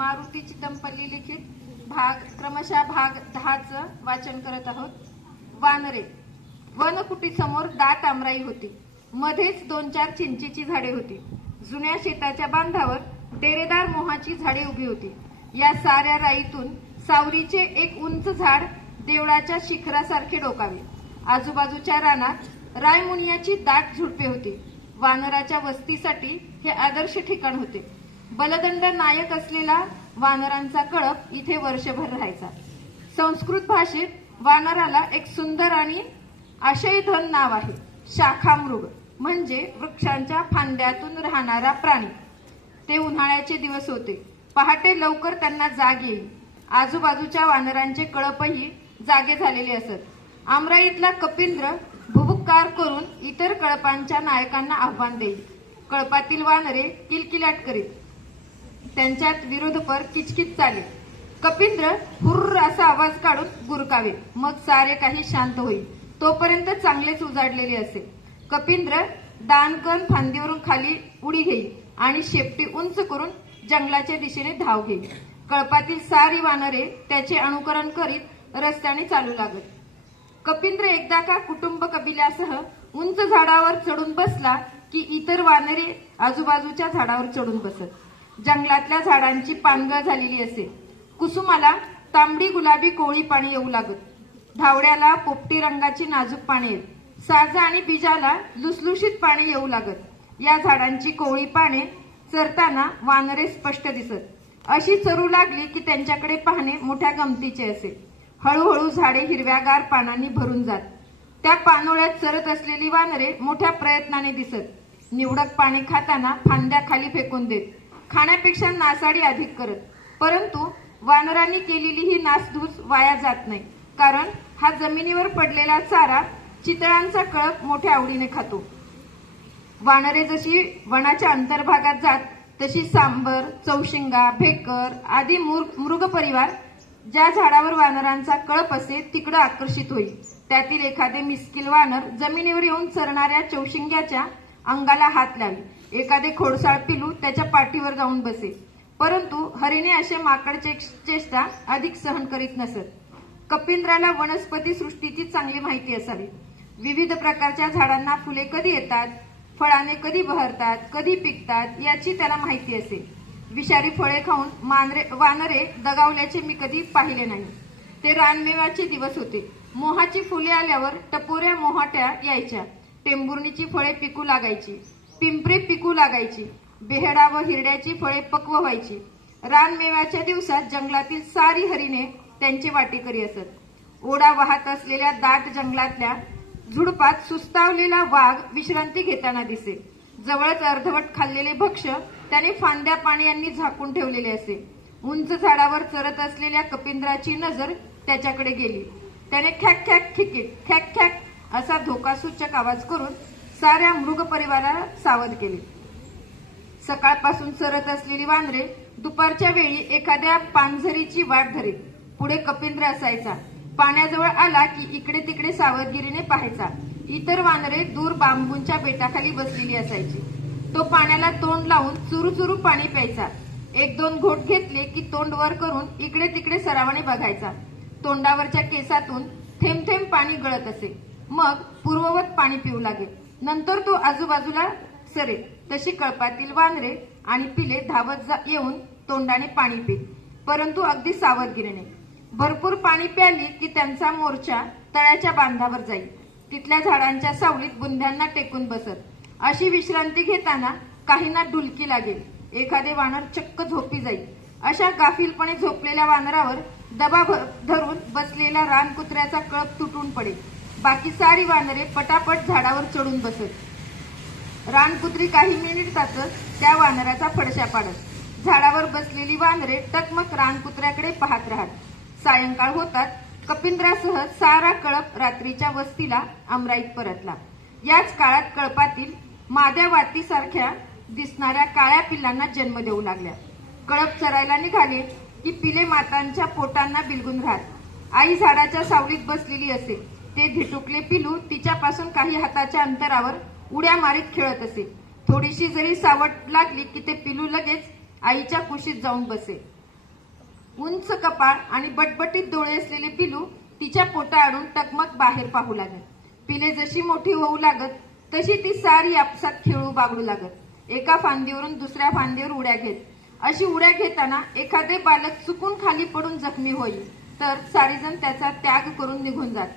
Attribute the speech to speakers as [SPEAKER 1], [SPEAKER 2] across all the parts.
[SPEAKER 1] मारुती चितमपल्ली लिखित भाग क्रमशः भाग दहाचं वाचन करत आहोत. वानरे. वनकुटी समोर आमराई होती. मध्येच दोन चार चिंचेची झाडे होती. जुन्या शेताच्या बांधावर डेरेदार मोहाची झाडे उभी होती. या साऱ्या राईतून सावरीचे एक उंच झाड देवळाच्या शिखरासारखे डोकावे. आजूबाजूच्या रानात रायमुनियाची दाट झुडपे होती. वानराच्या वस्तीसाठी हे आदर्श ठिकाण होते. बलदंड नायक असलेला वानरांचा कळप इथे वर्षभर राहायचा. संस्कृत भाषेत वानराला एक सुंदर आणि आशयधन नाव आहे. शाखामृग म्हणजे वृक्षांच्या फांद्यातून राहणारा प्राणी. ते उन्हाळ्याचे दिवस होते. पहाटे लवकर त्यांना जाग येईल. आजूबाजूच्या वानरांचे कळपही जागे झालेले असत. आमराईतला कपिंद्र भुभुकार करून इतर कळपांच्या नायकांना आव्हान देईल. कळपातील वानरे किलकिलाट करीत. त्यांच्यात विरोधपर किचकिच चाले कपिंद्र हुर्र असा आवाज काढून गुरकावे. मग सारे काही शांत होईल. तोपर्यंत चांगलेच उजाडलेले असे. कपिंद्र दानकन फांदीवरून खाली उडी घेईल आणि शेपटी उंच करून जंगलाच्या दिशेने धाव घेईल. कळपातील सारी वानरे त्याचे अनुकरण करीत रस्त्याने चालू लागत. कपिंद्र एकदा का कुटुंब कबिल्यासह उंच झाडावर चढून बसला की इतर वानरे आजूबाजूच्या झाडावर चढून बसत. जंगलातल्या झाडांची पानगळ झालेली असे कुसुमाला तांबडी गुलाबी कोवळी पाणी येऊ लागत. धावड्याला पोपटी रंगाची नाजूक पाने येत. साजा आणि बीजाला लुसलुशीत पाणी येऊ लागत. या झाडांची कोवळी पाने चरताना वानरे स्पष्ट दिसत. अशी चरू लागली की त्यांच्याकडे पाहणे मोठ्या गमतीचे असे हळूहळू झाडे हिरव्यागार पानांनी भरून जात. त्या पानोळ्यात चरत असलेली वानरे मोठ्या प्रयत्नाने दिसत. निवडक पाणी खाताना फांद्या खाली फेकून देत. खाण्यापेक्षा नासाडी अधिक करत. परंतु वानरांनी केलेली ही नासधूस वाया जात नाही. कारण हा जमिनीवर पडलेला चारा चितळांचा कळप मोठ्या आवडीने खातो. वानरे जशी वनाच्या अंतर्भागात जात तशी सांबर चौशिंगा भेकर आदी मृग परिवार ज्या झाडावर वानरांचा कळप असे तिकडं आकर्षित होईल. त्यातील एखादे मिस्किल वानर जमिनीवर येऊन चरणाऱ्या चौशिंग्याच्या अंगाला हात लावी एखादे खोडसाळ पिलू त्याच्या पाठीवर जाऊन बसे. परंतु हरिणे असे माकडचे चेष्टा अधिक सहन करीत नसत. कपिंद्राला वनस्पती सृष्टीची चांगली माहिती असावी. विविध प्रकारच्या झाडांना फुले कधी येतात फळाने कधी बहरतात कधी पिकतात याची त्याला माहिती असे. विषारी फळे खाऊन मानरे वानरे दगावल्याचे मी कधी पाहिले नाही. ते रानमेव्याचे दिवस होते. मोहाची फुले आल्यावर टपोऱ्या मोहाट्या यायच्या. टेंबुर्णीची फळे पिकू लागायची. पिंपरी पिकू लागायची. बेहडा व हिरड्याची फळे पक्व व्हायची. रानमेव्याच्या दिवसात जंगलातील सारी हरिणे त्यांचे वाटेकरी असत. ओढा वाहत असलेल्या दाट जंगलातल्या झुडपात सुस्तावलेला वाघ विश्रांती घेताना दिसे. जवळच अर्धवट खाल्लेले भक्ष्य त्याने फांद्या पाण्यानी झाकून ठेवलेले असे. उंच झाडावर चरत असलेल्या कपिंद्राची नजर त्याच्याकडे गेली. त्याने खॅक खॅक खिकीट खॅक खॅक असा धोकासूचक आवाज करून साऱ्या मृग परिवाराला सावध केले. सकाळपासून चरत असलेली वानरे दुपारच्या वेळी एखाद्या पानझरीची वाट धरीत पुढे कपिंद्र असायचा. पाण्याजवळ आला की इकडे तिकडे सावधगिरीने पाहायचा. इतर वानरे दूर बांबूंच्या बेटाखाली बसलेली असायची. तो पाण्याला तोंड लावून चुरू चुरू पाणी प्यायचा. एक दोन घोट घेतले की तोंड वर करून इकडे तिकडे सरावाने बघायचा. तोंडावरच्या केसातून थेंब थेंब पाणी गळत असे. मग पूर्ववत पाणी पिऊ लागे. नंतर तो आजूबाजूला सरे तशी कळपातील वानरे आणि पिले धावत जा- येऊन तोंडाने पाणी पित परंतु अगदी सावधगिरीने. भरपूर पाणी प्याली की त्यांचा मोर्चा तळ्याच्या बांधावर जाईल तिथल्या झाडांच्या सावलीत बुंध्यांना टेकून बसत. अशी विश्रांती घेताना काहींना डुलकी लागेल. एखादे वानर चक्क झोपी जाईल अशा गाफीलपणे झोपलेल्या वानरावर दबा धरून बसलेला रानकुत्र्याचा कळप तुटून पडेल. बाकी सारी वानरे पटापट झाडावर चढून बसत. रानकुत्री काही मिनिटातच त्या वानराचा फडशा पाडत. झाडावर बसलेली वानरे टकमक रानकुत्र्याकडे पाहत राहत. सायंकाळ होतात कपिंद्रासह सारा कळप रात्रीच्या वस्तीला अमराईत परतला. याच काळात कळपातील माद्या वातीसारख्या दिसणाऱ्या काळ्या पिल्लांना जन्म देऊ लागल्या. कळप चरायला निघाले की पिले मातांच्या पोटांना बिलगून राहत आई झाडाच्या सावलीत बसलेली असे. ते धिटुकले पिलू तिच्यापासून काही हाताच्या अंतरावर उड्या मारीत खेळत असे. थोडीशी जरी सावट लागली की ते पिलू लगेच आईच्या कुशीत जाऊन बसे. उंच कपाळ आणि बटबटीत डोळे असलेले पिलू तिच्या पोटाआडून टकमक बाहेर पाहू लागत. पिले जशी मोठी होऊ लागत तशी ती सारी आपसात खेळू बागडू लागत. एका फांदीवरून दुसऱ्या फांदीवर उड्या घेत. अशी उड्या घेताना एखादे बालक चुकून खाली पडून जखमी होईल तर सारेजण त्याचा त्याग करून निघून जात.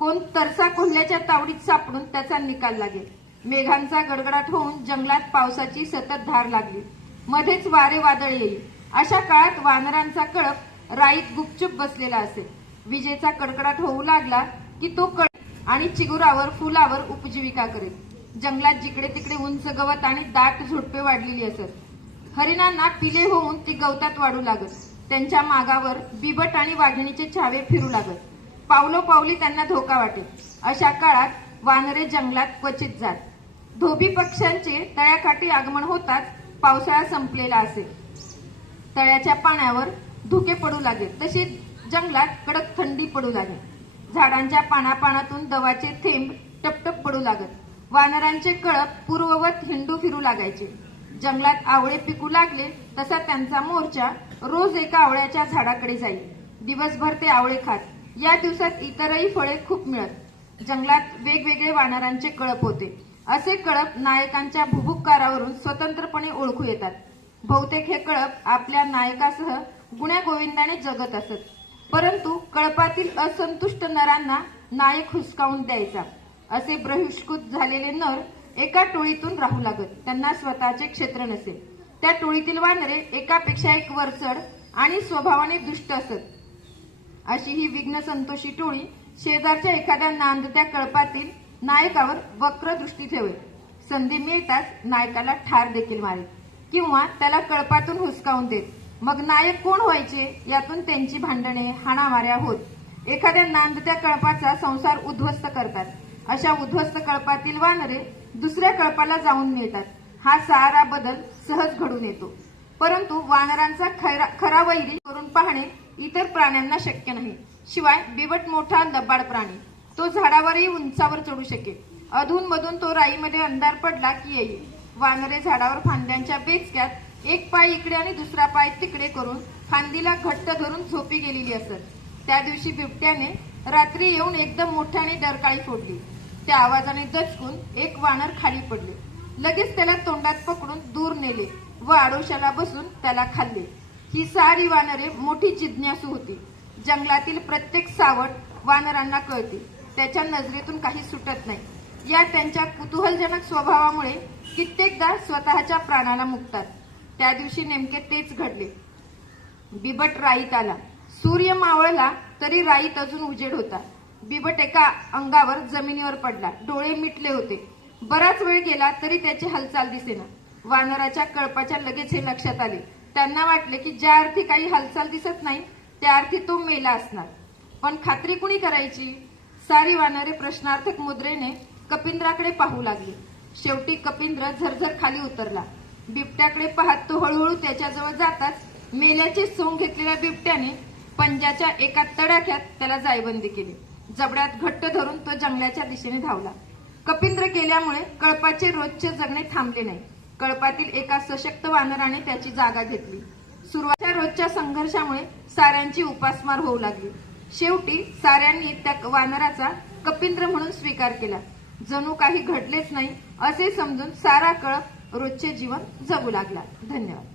[SPEAKER 1] कोण तरसा कोल्ह्याच्या तावडीत सापडून त्याचा निकाल लागेल. मेघांचा गडगडाट होऊन जंगलात पावसाची सतत धार लागली. मध्येच वारे वादळ येईल. अशा काळात वानरांचा कळप राईत गुपचूप बसलेला असेल. विजेचा कडकडाट होऊ लागला की तो कळ आणि चिगुरावर फुलावर उपजीविका करेल. जंगलात जिकडे तिकडे उंच गवत आणि दाट झुडपे वाढलेली असत. हरिणांना पिले होऊन ती गवतात वाढू लागत. त्यांच्या मागावर बिबट आणि वाघिणीचे छावे फिरू लागत. पावलोपावली त्यांना धोका वाटे अशा काळात वानरे जंगलात क्वचित जात. धोबी पक्ष्यांचे तळ्याकाठी आगमन होताच पावसाळा संपलेला असेल. तळ्याच्या पाण्यावर धुके पडू लागे तशी जंगलात कडक थंडी पडू लागे झाडांच्या पानापानातून दवाचे थेंब टपटप पडू लागत. वानरांचे कळप पूर्ववत हिंडू फिरू लागायचे. जंगलात आवळे पिकू लागले तसा त्यांचा मोर्चा रोज एका आवळ्याच्या झाडाकडे जाईल. दिवसभर ते आवळे खात. या दिवसात इतरही फळे खूप मिळत. जंगलात वेगवेगळे वानरांचे कळप होते. असे कळप नायकांच्या भुभुक्कारावरून स्वतंत्रपणे ओळखू येतात. बहुतेक हे कळप आपल्या नायकासह गुण्या गोविंदाने जगत असत. परंतु कळपातील असंतुष्ट नरांना नायक हुसकावून द्यायचा. असे बहिष्कृत झालेले नर एका टोळीतून राहू लागत. त्यांना स्वतःचे क्षेत्र नसे. त्या टोळीतील वानरे एकापेक्षा एक वरचढ आणि स्वभावाने दुष्ट असत. अशी ही विघ्न संतोषी टोळी शेजारच्या एखाद्या नांदत्या कळपातील नायकावर वक्र दृष्टी ठेवे संधी मिळताच नायकाला ठार देखील मारे किंवा त्याला कळपातून हुसकावून देत मग नायक कोण व्हायचे? यातून त्यांची भांडणे हाणामाऱ्या होत. एखाद्या नांदत्या कळपाचा संसार उद्ध्वस्त करतात. अशा उद्ध्वस्त कळपातील वानरे दुसऱ्या कळपाला जाऊन मिळतात. हा सारा बदल सहज घडून येतो. परंतु वानरांचा खरा खरा वैरी करून पाहणे इतर प्राण्यांना शक्य नाही. शिवाय बिबट मोठा लबाड प्राणी. तो झाडावरही उंचावर चढू शकेल. अधून मधून तो राईमध्ये अंधार पडला की येईल. वानरे झाडावर फांद्यांच्या बेचक्यात एक पाय इकडे आणि दुसरा पाय तिकडे करून फांदीला घट्ट धरून झोपी गेलेली असत. त्या दिवशी बिबट्याने रात्री येऊन एकदम मोठ्याने डरकाळी फोडली. त्या आवाजाने दचकून एक वानर खाली पडले. लगेच त्याला तोंडात पकडून दूर नेले व आडोशाला बसून त्याला खाल्ले. ही सारी वानरे मोठी जिज्ञासू होती. जंगलातील प्रत्येक सावट वानरांना कळते. त्याच्या नजरेतून काही सुटत नाही. या त्यांच्या कुतूहलजनक स्वभावामुळे कित्येकदा स्वतःच्या प्राणाला मुकतात. त्या दिवशी नेमके तेच घडले. बिबट राईत आला. सूर्य मावळला तरी राईत अजून उजेड होता. बिबट एका अंगावर जमिनीवर पडला. डोळे मिटले होते. बराच वेळ गेला तरी त्याची हालचाल दिसेना. वानराच्या कळपाच्या लगेच हे लक्षात आले. त्यांना वाटले की ज्या अर्थी काही हालचाल दिसत नाही त्या अर्थी तो मेला असणार. पण खात्री कुणी करायची? सारी वानरे प्रश्नार्थक मुद्रेने कपिंद्राकडे पाहू लागली. शेवटी कपिंद्र झरझर खाली उतरला. बिबट्याकडे पाहत तो हळूहळू त्याच्याजवळ जाताच मेल्याचे सोंग घेतलेल्या बिबट्याने पंजाच्या एका तडाख्यात त्याला जायबंदी केली. जबड्यात घट्ट धरून तो जंगलाच्या दिशेने धावला. कपिंद्र गेल्यामुळे कळपाचे रोजचे जगणे थांबले नाही. कळपातील एका सशक्त वानराने त्याची जागा घेतली. सुरुवातीच्या रोजच्या संघर्षामुळे साऱ्यांची उपासमार होऊ लागली. शेवटी साऱ्यांनी त्या वानराचा कपिंद्र म्हणून स्वीकार केला. जणू काही घडलेच नाही असे समजून सारा कळप रोजचे जीवन जगू लागला. धन्यवाद.